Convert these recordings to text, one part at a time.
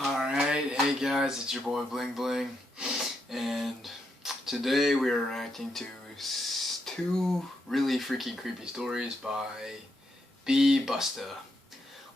Alright, hey guys, it's your boy BlingBling, and today we are reacting to two really freaking creepy stories by Busta.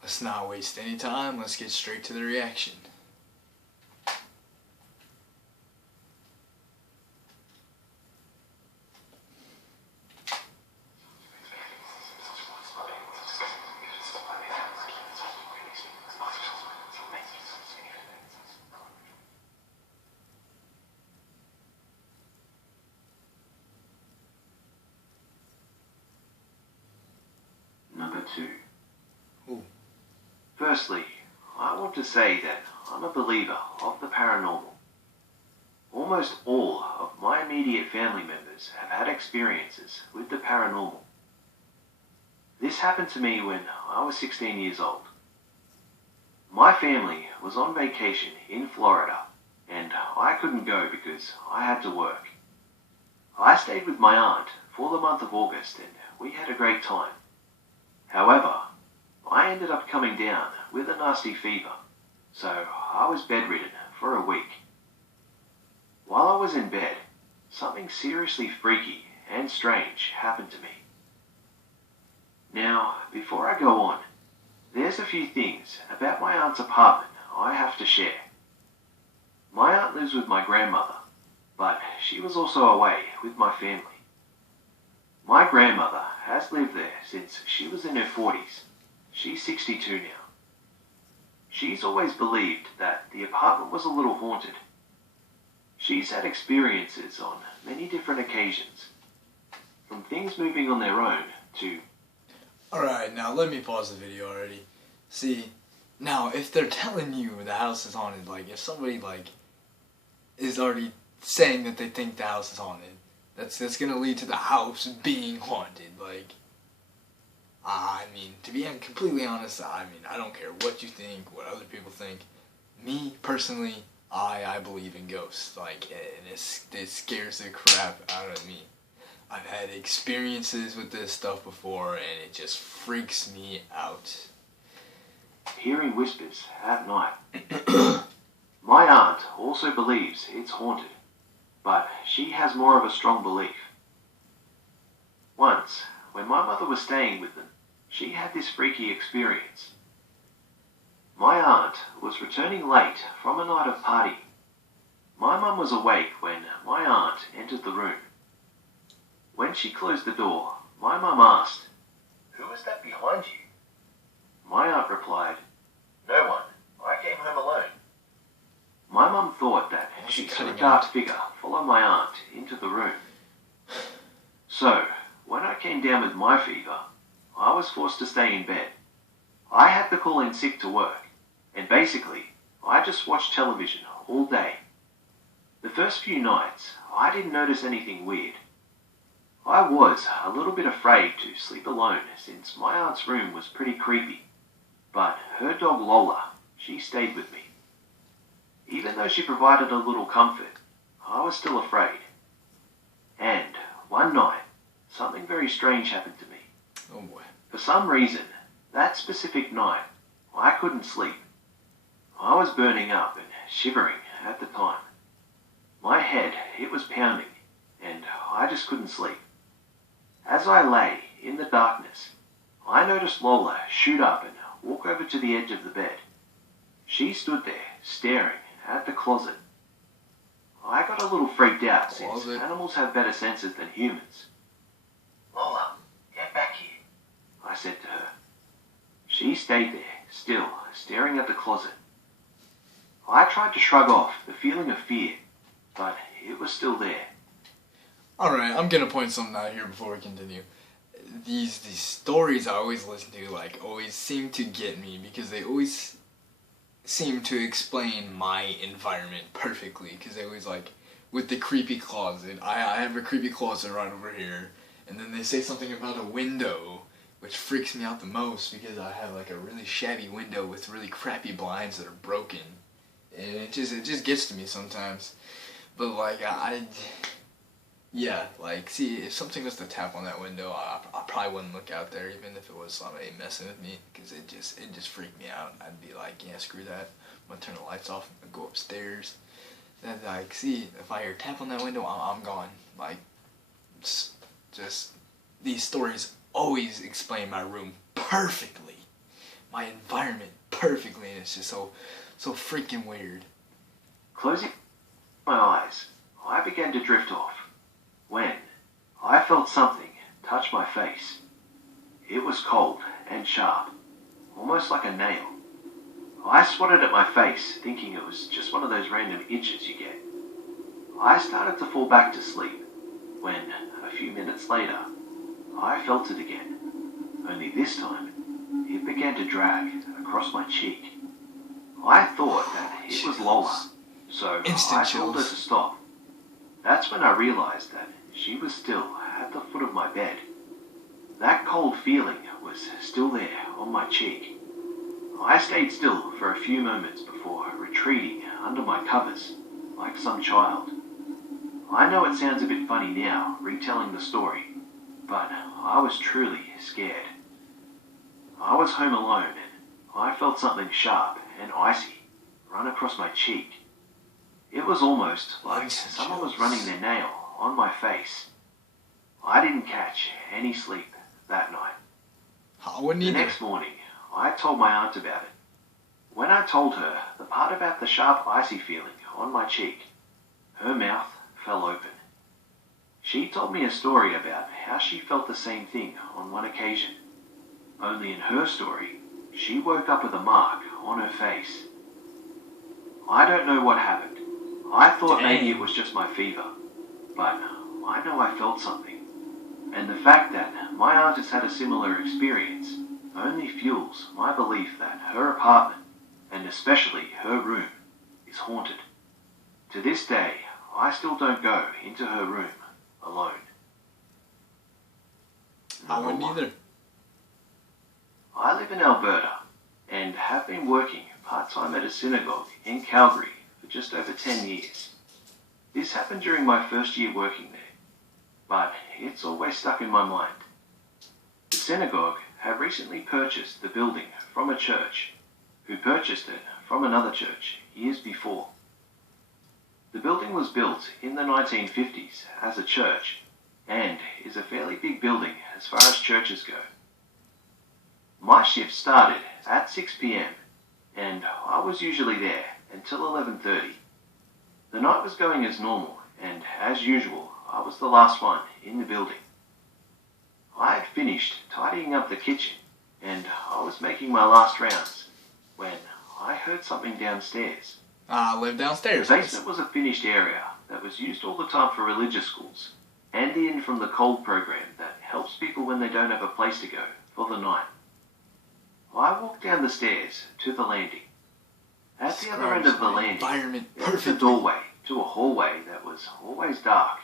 Let's not waste any time, let's get straight to the reaction. Number 2. Ooh. Firstly, I want to say that I'm a believer of the paranormal. Almost all of my immediate family members have had experiences with the paranormal. This happened to me when I was 16 years old. My family was on vacation in Florida, and I couldn't go because I had to work. I stayed with my aunt for the month of August, and we had a great time. However, I ended up coming down with a nasty fever, so I was bedridden for a week. While I was in bed, something seriously freaky and strange happened to me. Now, before I go on, there's a few things about my aunt's apartment I have to share. My aunt lives with my grandmother, but she was also away with my family. My grandmother has lived there since she was in her 40s. She's 62 now. She's always believed that the apartment was a little haunted. She's had experiences on many different occasions, from things moving on their own to... Alright, now let me pause the video already. See, now if they're telling you the house is haunted, like if somebody is already saying that they think the house is haunted, that's gonna lead to the house being haunted. I mean, to be completely honest, I don't care what you think, what other people think. Me, personally, I believe in ghosts. And it scares the crap out of me. I've had experiences with this stuff before, and it just freaks me out. hearing whispers at night. My aunt also believes it's haunted, but she has more of a strong belief. Once, when my mother was staying with them, she had this freaky experience. My aunt was returning late from a night of partying. My mum was awake when my aunt entered the room. When she closed the door, my mum asked, "Who is that behind you?" My aunt replied, "No one. I came home alone." My mum thought that she saw a dark figure follow my aunt into the room. So, when I came down with my fever, I was forced to stay in bed. I had to call in sick to work, and basically, I just watched television all day. The first few nights, I didn't notice anything weird. I was a little bit afraid to sleep alone since my aunt's room was pretty creepy, but her dog Lola, she stayed with me. Even though she provided a little comfort, I was still afraid. And one night, something very strange happened to me. Oh boy. For some reason, that specific night, I couldn't sleep. I was burning up and shivering at the time. My head, it was pounding, and I just couldn't sleep. As I lay in the darkness, I noticed Lola shoot up and walk over to the edge of the bed. She stood there, staring at the closet. I got a little freaked out since animals have better senses than humans. "Lola, get back here," I said to her. She stayed there, still staring at the closet. I tried to shrug off the feeling of fear, but it was still there. Alright, I'm gonna point something out here before we continue. These stories I always listen to, always seem to get me, because they always seem to explain my environment perfectly, because they always, with the creepy closet, I have a creepy closet right over here, and then they say something about a window, which freaks me out the most, because I have, a really shabby window with really crappy blinds that are broken, and it just gets to me sometimes. But, Yeah, like, see, if something was to tap on that window, I probably wouldn't look out there, even if it was somebody messing with me, because it just freaked me out. I'd be like, yeah, screw that. I'm gonna turn the lights off and go upstairs. Then, like, see, if I hear a tap on that window, I'm gone. Like, just these stories always explain my room perfectly, my environment perfectly, and it's just so freaking weird. Closing my eyes, I began to drift off when I felt something touch my face. It was cold and sharp, almost like a nail. I swatted at my face, thinking it was just one of those random itches you get. I started to fall back to sleep when, a few minutes later, I felt it again. Only this time, it began to drag across my cheek. I thought that it was Lola, so Instant I told her chills. to stop. That's when I realized that she was still at the foot of my bed. That cold feeling was still there on my cheek. I stayed still for a few moments before retreating under my covers, like some child. I know it sounds a bit funny now, retelling the story, but I was truly scared. I was home alone and I felt something sharp and icy run across my cheek. It was almost like someone was running their nail on my face. I didn't catch any sleep that night. I wouldn't The either. next morning, I told my aunt about it. When I told her the part about the sharp icy feeling on my cheek, her mouth fell open. She told me a story about how she felt the same thing on one occasion. Only in her story, she woke up with a mark on her face. I don't know what happened. I thought maybe it was just my fever, but I know I felt something. And the fact that my aunt has had a similar experience only fuels my belief that her apartment, and especially her room, is haunted. To this day, I still don't go into her room alone. I wouldn't Number one. either. I live in Alberta and have been working part-time at a synagogue in Calgary for just over 10 years. This happened during my first year working there, but it's always stuck in my mind. The synagogue had recently purchased the building from a church, who purchased it from another church years before. The building was built in the 1950s as a church and is a fairly big building as far as churches go. My shift started at 6 p.m. and I was usually there until 11:30. The night was going as normal and, as usual, I was the last one in the building. I had finished tidying up the kitchen and I was making my last rounds when I heard something downstairs. I live The downstairs. basement was a finished area that was used all the time for religious schools and the In From the Cold program that helps people when they don't have a place to go for the night. I walked down the stairs to the landing. At the other end of the landing, environment there was a perfectly. doorway to a hallway that was always dark.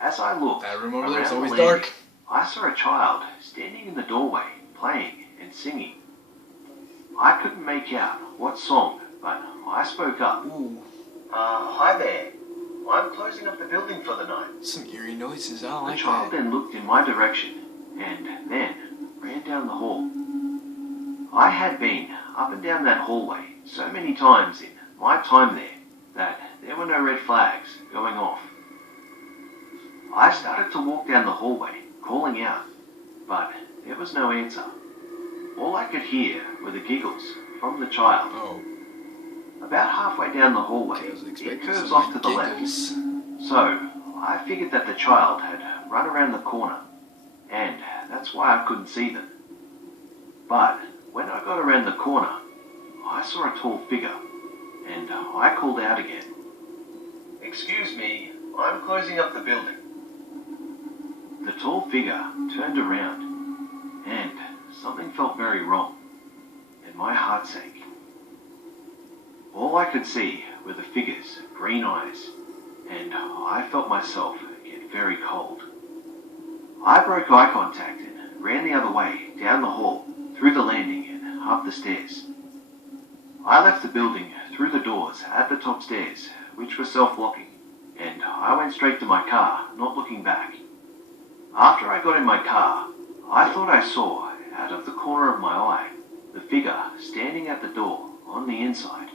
As I looked That room over there is around always the landing, dark. I saw a child standing in the doorway, playing and singing. I couldn't make out what song, but I spoke up. Ooh, Hi there. I'm closing up the building for the night. some eerie noises. I don't The like child that. then looked in my direction and then ran down the hall. I had been up and down that hallway so many times in my time there that there were no red flags going off. I started to walk down the hallway, calling out, but there was no answer. All I could hear were the giggles from the child. Oh, About halfway down the hallway, I was it expecting curves some off to the left. giggles. So, I figured that the child had run around the corner, and that's why I couldn't see them. But when I got around the corner, I saw a tall figure, and I called out again. Excuse me, I'm closing up the building. The tall figure turned around, and something felt very wrong, and my heart sank. All I could see were the figure's green eyes, and I felt myself get very cold. I broke eye contact and ran the other way, down the hall, through the landing and up the stairs. I left the building through the doors at the top stairs, which were self-locking, and I went straight to my car, not looking back. After I got in my car, I thought I saw, out of the corner of my eye, the figure standing at the door on the inside.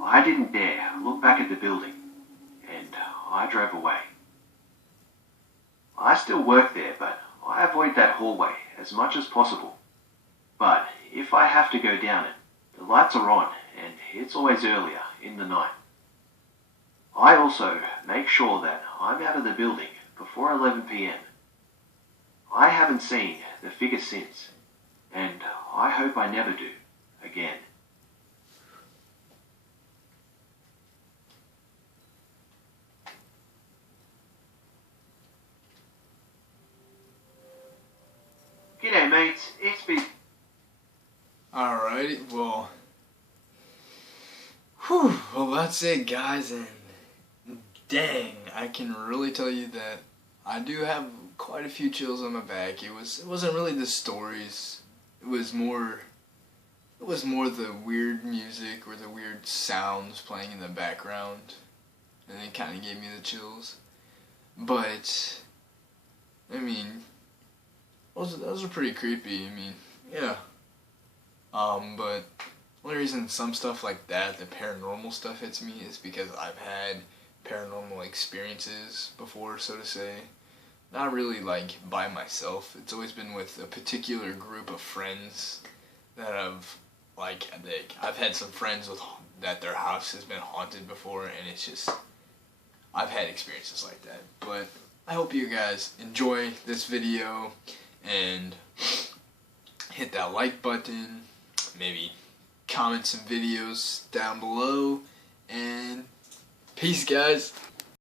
I didn't dare look back at the building, and I drove away. I still work there, but I avoid that hallway as much as possible. But if I have to go down it, the lights are on, and it's always earlier in the night. I also make sure that I'm out of the building before 11 p.m. I haven't seen the figure since, and I hope I never do again. G'day mates, it's B. Alrighty, well, well that's it guys, and dang, I can really tell you that I do have quite a few chills on my back. It wasn't really the stories, it was more the weird music or the weird sounds playing in the background, and it kind of gave me the chills. But I mean, those are pretty creepy. I mean, yeah. But the only reason some stuff like that, the paranormal stuff, hits me is because I've had paranormal experiences before, so to say. Not really like by myself. It's always been with a particular group of friends that I've had some friends that their house has been haunted before, and it's just, I've had experiences like that. But I hope you guys enjoy this video and hit that like button, maybe comment some videos down below, and peace guys.